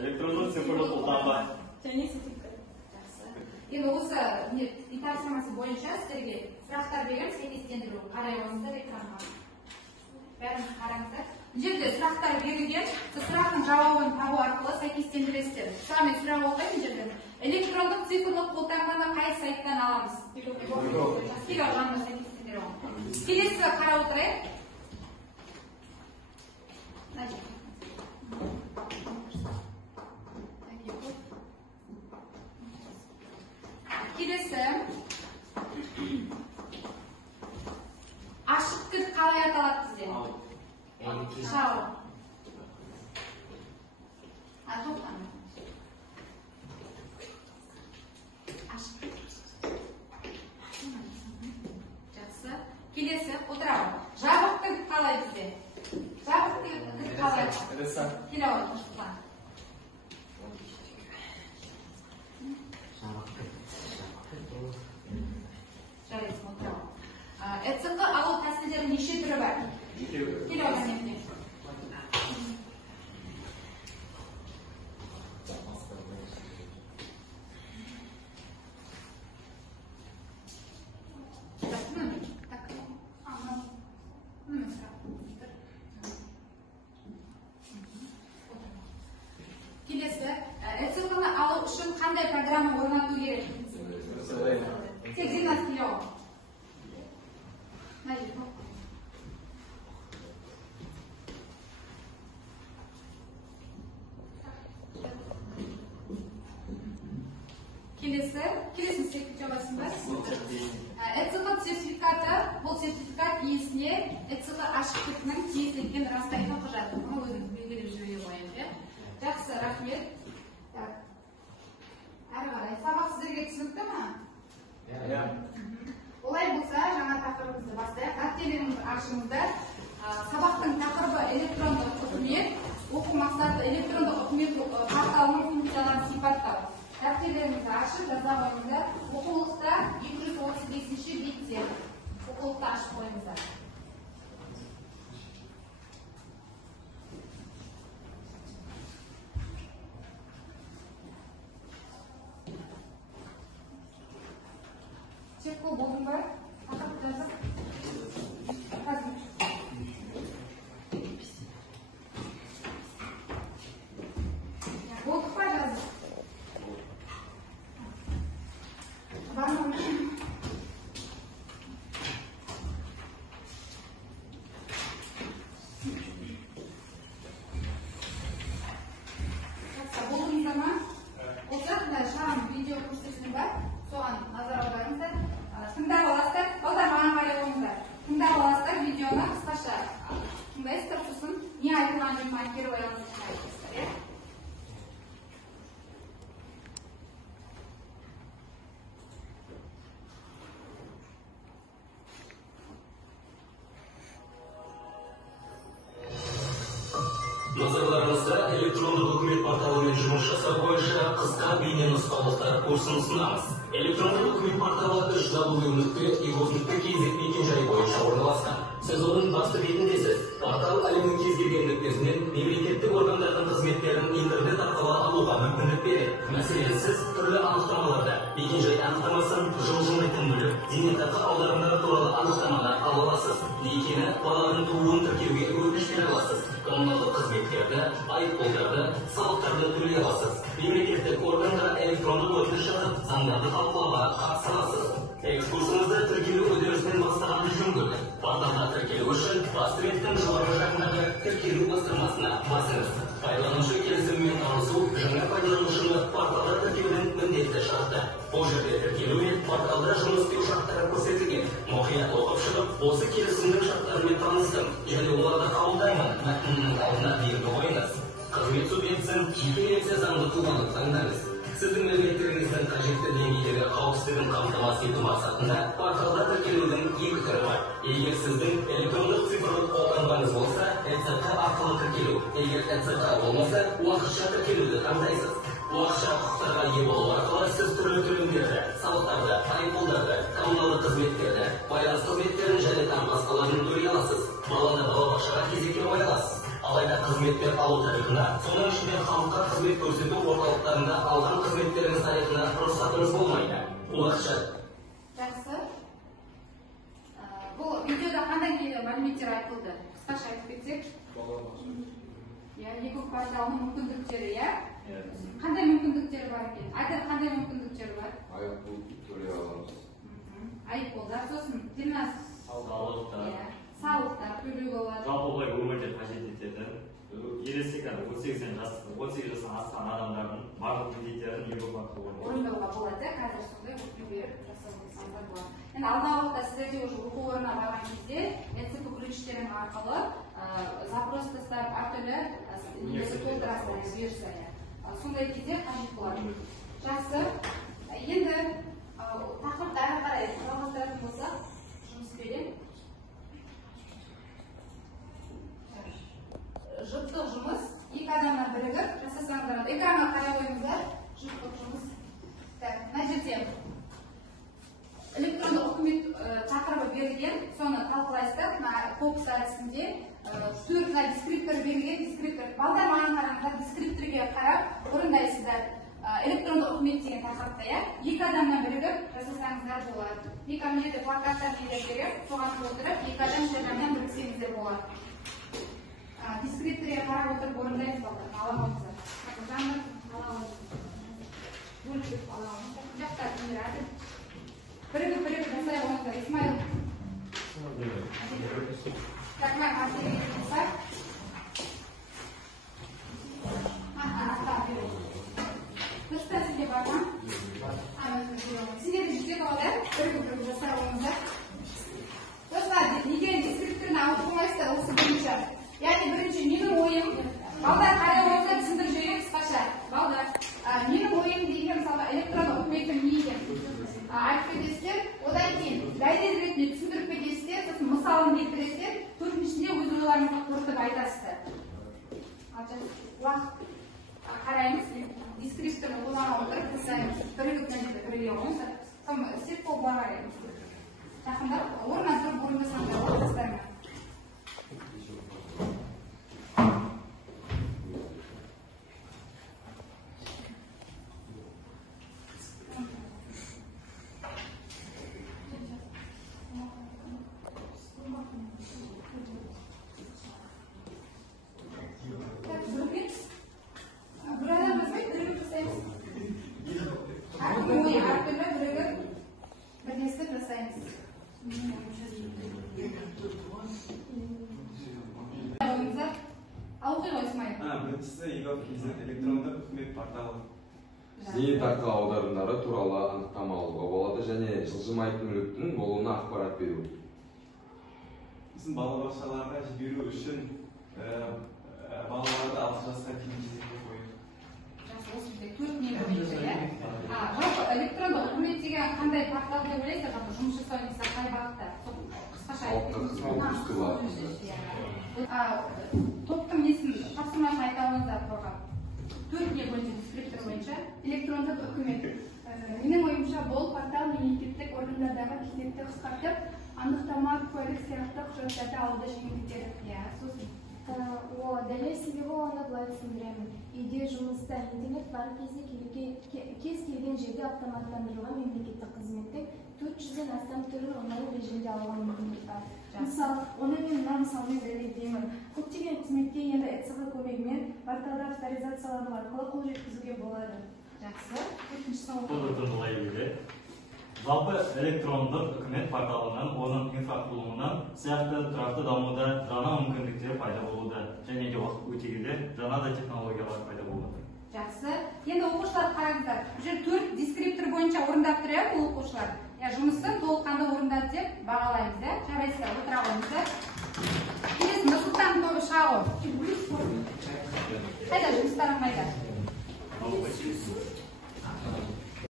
Электрондық цифрлық қолтаңба. Және сертификат. Жақсы. Енді осы тапсырмасы бойынша сіздерге сұрақтар берген, сәйкестендіру қарай алыңыздар экранға. Бәрін қараңыздар. Бұл жерде сұрақтар берілген, сұрақтың жауабын табу арқылы сәйкестендіресіздер. Мен сұрақ оқайын жерден. Электрондық цифрлық қолтаңбаны қай сайттан аламыз? Стиль алғанына сәйкестендіру. Келесі қарап отырайық. Келесі ашық кілт қалай аталады бізде? Шау. Тоқтаңыз. Ашық кілт. Жақсы. Келесі отырау. Жабық кілт қалай бізде? Жабық кілт қалай аталады? Келе алады Нұрсұлтан. Жарайсың, отырау. ЭЦК алу тәсілдері неше түрі бар? Келе алған еміне. Келесі, ЭЦК-ны алу үшін қандай программа орнату керек? Тек Зинат келе ал. Келесін сертификат жабасың ба? ЭЦК сертификаты, бұл сертификат иесіне ЭЦК ашық кілтінің тиесілген растайтын құжат. Оны өзіңіз белгілеп жібере қояйын. Жақсы, рахмет. Әрі қарай, сабақ сіздерге түсінікті ме? Олай болса, жаңа тақырыбымызды бастайық. Дәптерлеріңізді ашыңыздар. Сабақтың тақырыбы электрондық үкімет, оқу мақсаты электрондық үкімет порталының функцияларын сипаттау. Дәптерлеріңізді ашып, жаза қойыңыздар. Оқулықта 235-ші бетте оқулықты ашып қойыңыздар. Чекол болдың ба? Тақырып жазып. Болдық па жазып? Бар ма? Болдыңыздар ма? Болса, шағын видео көрсетсін бар. Соған назар аударыңыздар. Тыңдап аласыздар, балдар маған қарай қойыңыздар. Тыңдап аласыздар, видеоны қысқаша тыңдайсыздар, сосын не айтылғанын айтып қоясыздар. Назарларыңызда электрондық үкімет порталымен жұмыс жасау бойынша қысқа бейненұсқаулықтар курсын ұсынамыз. Электрондық үкімет порталы www.igov.kz мекен-жайы бойынша орналасқан. Сіз оның басты бетіндесіз. Портал әлемнің кез келген нүктесінен мемлекеттік органдардың қызметтерін интернет арқылы алуға мүмкіндік береді. Мәселен, сіз түрлі анықтамаларды, мекен-жай анықтамасын, жылжымайтын мүлік, зейнетақы аударымдары туралы анықтаманы ала аласыз. Некені, баланың тууын тіркеуге өтініш бере аласыз. Коммуналдық қызметтерді, айыппұлдарды, салықтарды төлей аласыз. Мемлекеттік органға электрондық өтініш жазып, заңдарды талқылауға қатыса аласыз. Экскурсымызды тіркелу үдерісінен бастағанды жөн көрдік. Порталда тіркелу үшін басты беттің жоғарғы жағындағы тіркелу бастырмасына басыңыз. Пайдаланушы келісімімен танысу жаңа пайдаланушыны порталда тіркеудің міндетті шарты. Бұл жерде тіркелу мен порталда жұмыс істеу шарттары көрсетілген. Мұқият оқып шығып, осы келісімнің шарттарымен таныстым және оларды қабылдаймын мәтіннің алдына белгі қойыңыз. Қызмет субъектісін жекеменшік заңды тұлғаны таңдаңыз. Сіздің мәліметтеріңіздің қажетті деңгейдегі қауіпсіздігін қамтамасыз ету мақсатында порталда тіркелудің екі түрі бар. Егер сіздің электрондық цифрлық қолтаңбаңыз болса, ЭЦК арқылы тіркелу. Егер ЭЦК болмаса, уақытша тіркелуді таңдайсыз. Уақытша құқықтарға ие болу арқылы сіз түрлі төлемдерді, салықтарды, айыппұлдарды, коммуналдық қызметтерді, байланыс қызметтерін және тағы басқаларын төлей аласыз. Баланы балабақшаға кезекке қоя аласыз. Алайда қызметтер алу тарихында, соның ішінде халыққа қызмет көрсету орталықтарында алған қызметтеріңіз тарихында рұқсатыңыз болмайды. Уақытша. Жақсы. Бұл видеода қандай мәліметтер айтылды? Қысқаша айтып кетсек. Екі порталының мүмкіндіктері, иә? Қандай мүмкіндіктері бар екен? Айдар, қандай мүмкіндіктері бар? Айыппұл төлей аламыз. Айыппұлдар, сосын Дилназ салықтар төлеуге болады. Жалпы олай өмірде қажет ететін ересек 18 жастан асқан адамдардың барлық міндеттерін орындауға болады. Қазір сондай өтпелер жасалған болады. Енді алдағы уақытта сіздерде уже оқу орнына барған кезде ЭЦП ключтерің арқылы запрос тастап әртүрлі толтырасыздар бұйырса. Сондай кезде қажет болады. Жақсы. Енді тақырыпты әрі қарай жалғастыратын болсақ, жұмыспен жұптық жұмыс, екі адамнан бірігіп жасасаңыздар. Экранға қарай қойыңыздар. Жұптық жұмыс. Мына жерде электрондық үкімет тақырыбы берілген, соны талқылайсыздар. Фокус әдісінде 4 дескриптор берілген, дескриптор. Балдар маған қараңыздар, дескрипторге қарап орындайсыздар. Электрондық үкімет деген тақырыпта, екі адамнан бірігіп жасасаңыздар болады. Екі жерде плакаттар берілген, соған отырып, екі адам жерден біріксеңіздер болады. Дескрипторге қарап отырып орындайсыз балдар, аламаңыздар. Жанр аламаңыздар. Бөлшіп аламаңыздар. Жақта тендірады. Бірігіп жасай оңыздар. Исмаил. Так, мен мәселеге жасай. Дұрыста сізге барған? Сіздерді жүзек алды, бірігіп жасай оңыздар. Достар, неге дескрипторын алып қоймайсыздар осы бойынша? Яғни бірінші менің ойым, балдар қайда болса түсіндіріп жіберейін қысқаша. Балдар, менің ойым деген мысалы электрондық үкіметтің не екен? Айтып кетесіздер, одан кейін дәлел ретінде түсіндіріп кетесіздер, сосын мысалын келтіресіздер, төртіншісінде өз ойларыңызды қорытып айтасыздар. Уақыт қараймыз, дескрипторны қолдана отырып жасаймыз. Бірігіп нәтижеде бірге қойыңыздар. Кім істеп болып барар еді? Жақындап, орнынан тұрып орындасаңдар, орындастарыңдар. электрондық үкімет порталы. Зейнетақы аударымдары туралы анықтама алуға болады және жылжымайтын мүліктің болуына ақпарат беру. Біздің балабақшаларға жіберу үшін балаларды 6 жасқа дейін кезекке қойып. Жалпы электрондық үкімет деген қандай портал деп ойлайсыздар? Жалпы жұмыс жасауыңызда қай бағытта? Қысқаша топтың несін тапсырмасын айта алыңыздар қорғап. 4 не бойынша дескриптор бойынша электрондық үкімет. Менің ойымша бұл портал мемлекеттік органдардағы кезекті қысқартып, анықтама, куәлік сияқты құжаттарды алуды жеңілдетеді. Сосын дәлел себебі оны былай түсіндіремін. Үйде жұмыста интернет бар кезде кез келген жерде автоматтандырылған мемлекеттік қызметтің 400-ден астам түрін онлайн режимде алуға мүмкіндік бар. Мысалы, оны мен мына мысалмен дәлелдеймін. Көптеген қызметке енді ЭЦП көмегімен порталда авторизациялану арқылы қол жеткізуге болады. жақсы. Екіншісі жалпы электрондық үкімет порталынан, оның инфрақұрылымынан сияқты тұрақты дамуда жаңа мүмкіндіктер пайда болуда, және де уақыт өте келе жаңа да технологиялар пайда болады. Жақсы. Енді оқушылар қараңыздар. Бұл 4 дескриптор бойынша орындап тұр, бұл оқушылар. Жұмысын толыққанды орындады деп бағалаймыз, жарайсыздар, отыра қойыңыздар. Келесі Нұрсұлтан Шағу. Қайда жұмыстарың қайда?